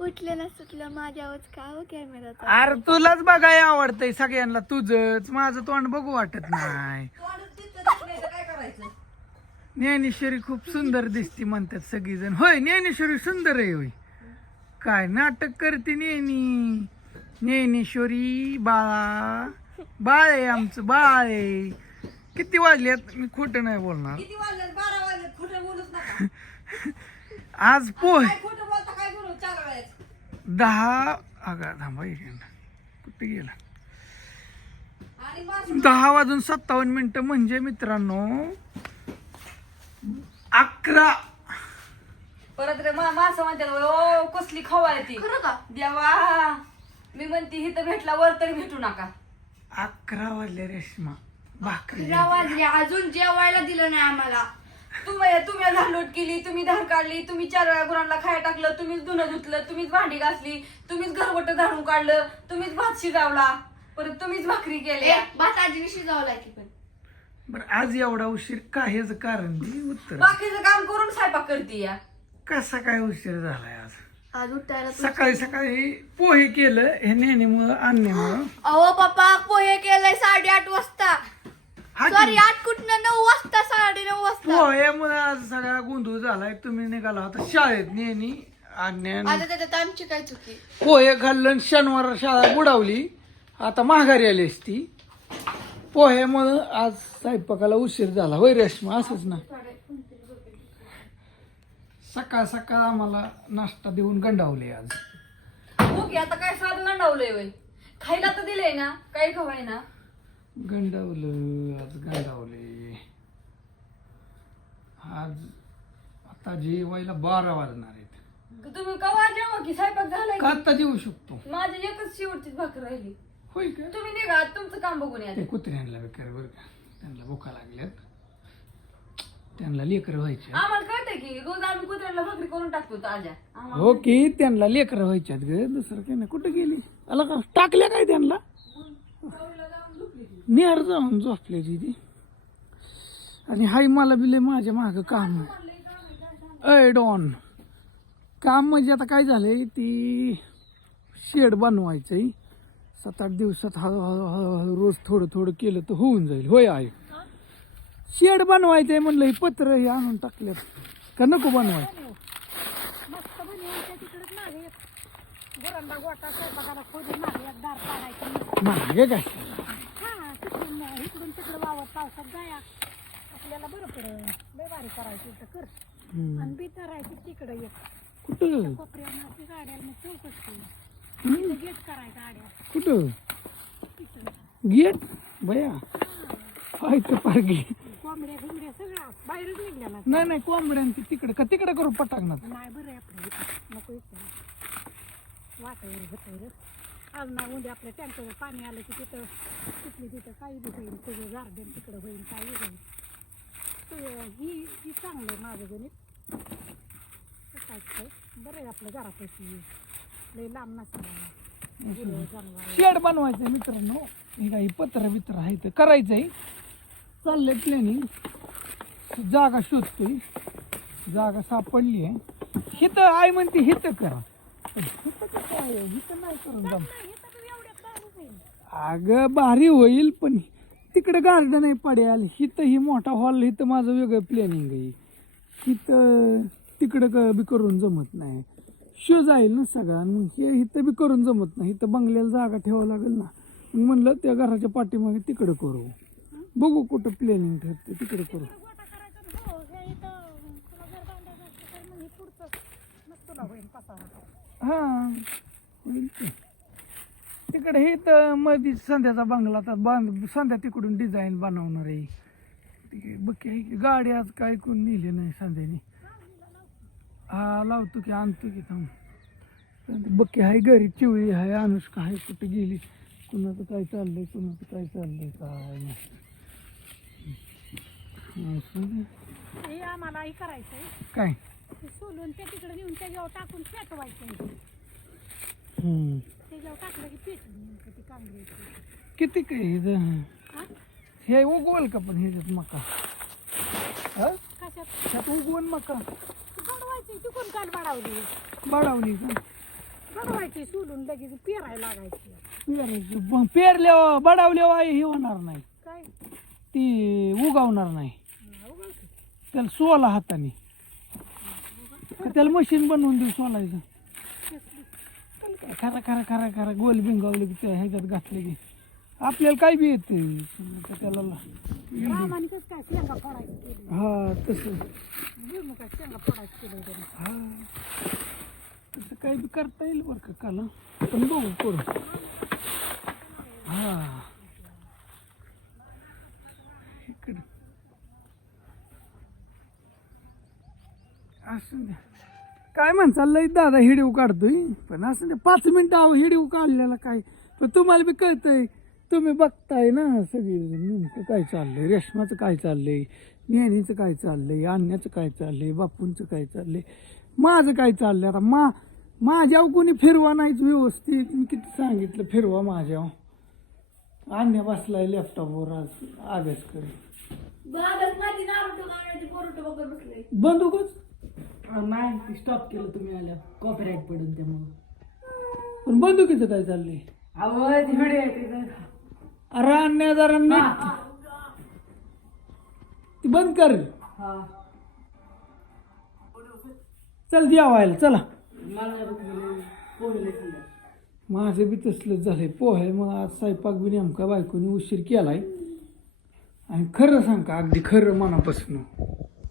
उठलं ना सुटलं माझ्यावरच का हो अरे तुलाच बघाय आवडतंय सगळ्यांना तुझंच. माझं तोंड बघू वाटत नाही. काय करायचं ज्ञानेश्वरी खूप सुंदर दिसती म्हणतात सगळीजण. होय ज्ञानेश्वरी सुंदर आहे होय. काय नाटक करते नेहमी ज्ञानेश्वरी बाळा. बाळ आहे आमचं बाळ आहे. किती वाजलेत? मी खोटं नाही बोलणार. किती वाजले बारा वाजले खोटं बोलूच नका. आज पोहे दहा अगा थांबा कुठे गेला? दहा वाजून सत्तावन्न मिनिटं म्हणजे मित्रांनो अकरा. परत रे मा मासं म्हणतात ओ कसली खवाय ती. खरं का? देवा मी म्हणते हिथं भेटला वर तरी भेटू नका. अकरा वाजले रेश्मा. भाकरी अकरा वाजले अजून जेवायला दिलं नाही आम्हाला. तुम्ही तुम्ही झाडलोट केली तुम्ही धार काढली तुम्ही चार वेळा गुरांना खाया टाकलं तुम्हीच धुणं धुतलं तुम्हीच भांडी घासली तुम्हीच घरवट झाडून काढलं तुम्हीच भात शिजावला परत तुम्हीच भाकरी केल्या. भात आजीने शिजावला की पण. बरं आज एवढा उशीर काय ह्याचं कारण दे उत्तर बाकीचं काम करून स्वयंपाक करते या. कसा काय उशीर झालाय आज? आज उठायला सकाळी सकाळी पोहे केलं हे नेण्यामुळं आणण्यामुळं अहो पप्पा पोहे केलंय साडेआठ वाजता. सॉरी? आठ कुठनं नऊ वाजता साडे नऊ वाजता. पोह्यामुळे आज सगळा गोंधळ झालाय तुम्ही निघाला. होता शाळेत नेहमी आता त्याच्यात आमची काय चुकी? पोहे खाल्लं आणि शनिवार शाळा बुडावली. आता माघारी आली असती. पोह्यामुळं आज स्वयंपाकाला उशीर झाला. होय रेश्मा असंच ना? सकाळ सकाळ आम्हाला नाश्ता देऊन गंडावले आज. हो की आता काय साधं गांडावलंय वय खायला तर दिलंय ना? काही खवाय ना? गंडावलं आज गंडावले. आज आता जेवायला बारा वाजणार आहेत. तुम्ही कवा जेव्हा की? स्वयंपाक झालाय का? आता जेवू शकतो? माझी एकच शेवटची भाकर राहिली. होय का? तुम्ही निघा तुमचं काम बघून या. ते कुत्र्यांना बेकार बरं का. त्यांना भुका लागल्यात. त्यांना लेकर व्हायचे. आम्हाला कळतंय की रोज आम्ही कुत्र्याला भाकरी करून टाकतो ताज्या. आम्हाला हो की त्यांना लेकर व्हायच्यात ग. दुसरं काही नाही. कुठं गेली? आला का? टाकल्या काय त्यांना? नेहर जाऊन झोपले ती आणि हाय मला बिले माझ्या माग काम अय डॉन. काम म्हणजे आता काय झालंय ती शेड बनवायचंय. सात आठ दिवसात हळूहळू रोज थोडं थोडं केलं तर होऊन जाईल. होय आहे शेड बनवायचंय म्हणलं हे पत्र हे आणून टाकल्यात. का नको बनवायचं मागे काय? इकडून तिकडं वावर पावसात जाया आपल्याला बरं पडलं. भारी करायची तर कर. आणि बी करायची तिकडं एक. कुठं? कोपऱ्यावर आपली गाड्याला मग हम्म? गेट करायचं आड्या कुठं? गेट? बया हाय तर पार गेट कोंबड्या बिंबड्या सगळ्या बाहेरच निघल्या नाही नाही कोंबड्यांची तिकडे. का तिकडे करू पटाकणार नाही बरं आहे आपलं. नको वाटावर होतं नाही उद्या आपल्या टँकर पाणी आलं की तिथं तिथली तिथं काही बी होईल तुझं गार्डन तिकडं होईल काही होईल. तुझं ही ही चांगलं आहे माझं गणित. काय बरं आहे आपलं घरापाशी. लय लांब जनावरं. शेड बनवायचंय मित्रांनो. हे काही पत्र बित्र आहे तर करायचंय. चाललंय प्लॅनिंग जागा शोधतोय. जागा सापडली आहे. हिथं आई म्हणते हिथं करा. कसं आहे नाही करून जम अगं भारी होईल पण तिकडे गार्डन आहे पडेल हिथं ही मोठा हॉल इथं माझं वेगळं प्लॅनिंग आहे. हिथं तिकडं क बी करून जमत नाही. शो जाईल ना सगळा मग हे इथं बी करून जमत नाही. इथं बंगल्याला जागा ठेवावं लागेल ना. मग म्हणलं त्या घराच्या पाठीमागे तिकडं करू. बघू कुठं प्लॅनिंग ठरते तिकडं करू गोटा करायचा ना, हो, हे इथं तुला जर बांधायचं असलं तर मग हे पुढचं मग तुला होईल पसारा हां. तिकडे हे तर मध्ये संध्याचा बंगला तर बांध संध्या तिकडून डिझाईन बनवणार आहे. बघ गाडी आज काय कोण नेली नाही संध्याने. हा लावतो की आणतो की थांब. बक्की आहे घरी चिवळी आहे अनुष्का आहे कुठे गेली? कुणाचं काय चाललंय कुणाचं काय चाललंय काय नाही. काय? ते सोलून ते तिकडे नेऊन त्याच्यावर टाकून पेटवायचं. हम्म. त्याच्यावर टाकलं की पेटून नेमकं ती कांगरीची किती काय हे ज- हा? हे उगवल का पण ह्याच्यात मका? हा? कशात? त्यात उगवून मका? बडवायची ती कोण काल बडावली बाळावली का? ठरवायची सोडून लगेच पेरायला लागायची. मग पेरल्यावर बडावल्यावर हे होणार नाही. काय? ती उगावणार नाही. उगाच त्याला सोला हाताने. का त्याला मशीन बनवून देऊ सोलायचं? काय खरा खरा खरा खरा गोल बिंगावलं की त्या ह्याच्यात घातलं की. आपल्याला काय बी येतं त्याला काय हा तसं. हा. तसं काही बी करता येईल बरं का काल. पण बघू करू हा. इकडं. असं द्या. काय म्हणचाल लई दादा हिडीव काढतोय. पण असं पाच मिनिटं अहो हिडीव काढलेला काय? पण तुम्हाला बी कळतंय तुम्ही बघताय ना सगळी नेमकं काय चाललंय रेशमाचं काय चाललंय नेहमीचं काय चाललंय आणण्याचं काय चाललंय बापूंचं काय चाललंय माझं काय चाललंय? आता मा माझ्यावर कोणी फिरवा नाहीच व्यवस्थित. मी किती सांगितलं फिरवा माझ्यावर. आणण्या बसलाय लॅपटॉपवर आज अभ्यास बसले बंदूकच? नाही स्टॉप केलं तुम्ही आल्या कॉपीराईट पडून त्यामुळं पण बंदुकीचं काय चाललंय? आहे तिथं अरे अन्या जरा नीट. ती बंद कर. हा. चल जेवायला चला. मला पोहले माझं बी तसलंच झालंय. पोहे मग आज स्वयंपाक बी नेमका बायकोनी उशीर केलाय. आणि खरं सांग का अगदी खरं मनापासून.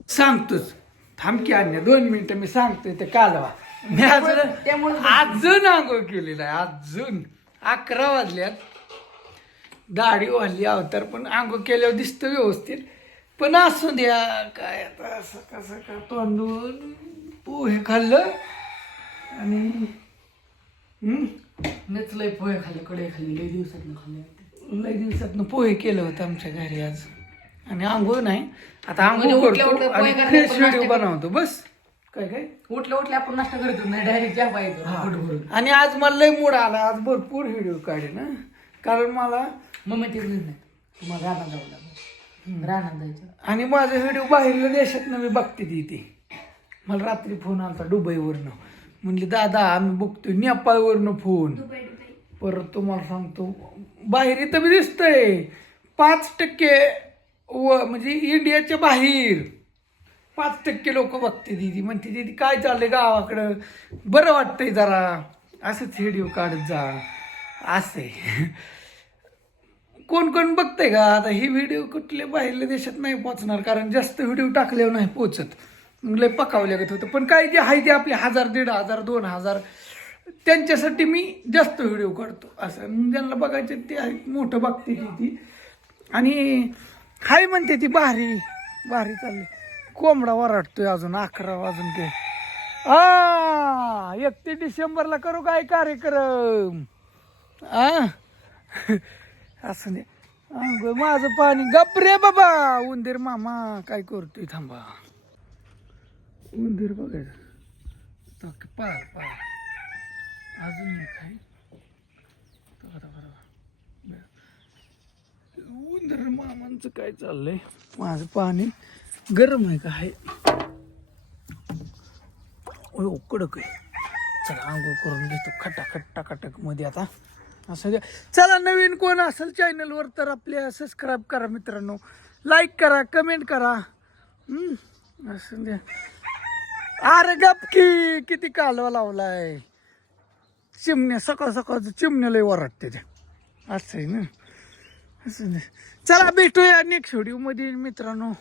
सांगतोच. थांब की अन्य दोन मिनिटं मी सांगतोय ते कालवा. मी अजून अजून आंघोळ केलेला आहे अजून. अकरा वाजल्यात. दाढी वाढली अवतार पण आंघोळ केल्यावर दिसतं व्यवस्थित. पण असू द्या काय आता असं कसं का तोंडून पोहे खाल्लं आणि नचलंय पोहे खाल्ले कडे खाल्ले लई दिवसात खाल्ले लई दिवसातनं पोहे केलं होतं आमच्या घरी आज. आणि आंघोळ नाही. आता म्हणजे आंघोळ उठल्या करतो उठल्या आणि पोहे बनवतो. बस. काय काय? उठल्या उठल्या आपण नाश्ता करतो नाही डायरेक्ट पोट भरून आणि आज मला लय मूड आला. आज भरपूर व्हिडिओ काढे ना. कारण मला मम्मी तिकडे नाही तुम्हाला रानात जावं लागलं रानात जायचं. आणि माझा व्हिडिओ बाहेरल्या देशातनं मी बघते ती इथे. मला रात्री फोन आलता दुबईवरनं. म्हणले दादा आम्ही बघतोय नेपाळवरनं फोन परत तुम्हाला सांगतो बाहेर इथं बी दिसतंय. पाच टक्के व म्हणजे इंडियाच्या बाहेर. पाच टक्के लोक बघते दिदी. म्हणते दिदी काय चाललंय गावाकडं? बरं वाटतंय जरा. असंच व्हिडिओ काढत जा. असे. कोण कोण बघतंय का? आता हे व्हिडिओ कुठल्या बाहेरल्या देशात नाही पोचणार कारण जास्त व्हिडिओ टाकल्यावर नाही पोचत. मग लय पकावं लागत होतं. पण काही जे आहे ते आपले हजार दीड हजार दोन हजार त्यांच्यासाठी मी जास्त व्हिडिओ काढतो. असं. ज्यांना बघायचे ते आहे मोठं बघते ती ती आणि हाय म्हणते ती भारी भारी चालली. कोंबडा वराटतोय अजून अकरा वाजून ते आ एकतीस डिसेंबरला करू काय कार्यक्रम? आ? असं नाही. अंग माझं पाणी. गप रे बाबा उंदीर मामा काय करतोय थांबा. उंदीर बघायचं. पार पार. अजून नाही काय तो आता उंदीर तुमचं काय चाललंय? माझं पाणी गरम आहे का आहे? कडक आहे. चला आंघोळ करून घेतो खटाखट टाकाटकमध्ये आता. असं द्या. चला नवीन कोण असेल चॅनलवर तर आपल्या सबस्क्राईब करा मित्रांनो. लाईक करा कमेंट करा. असं द्या. अरे गपकी किती कालवा लावलाय. चिमण्या सकाळ सकाळचं चिमण्या लय वरटते ते असं आहे ना? चला भेटूया नेक्स्ट व्हिडिओमध्ये मित्रांनो.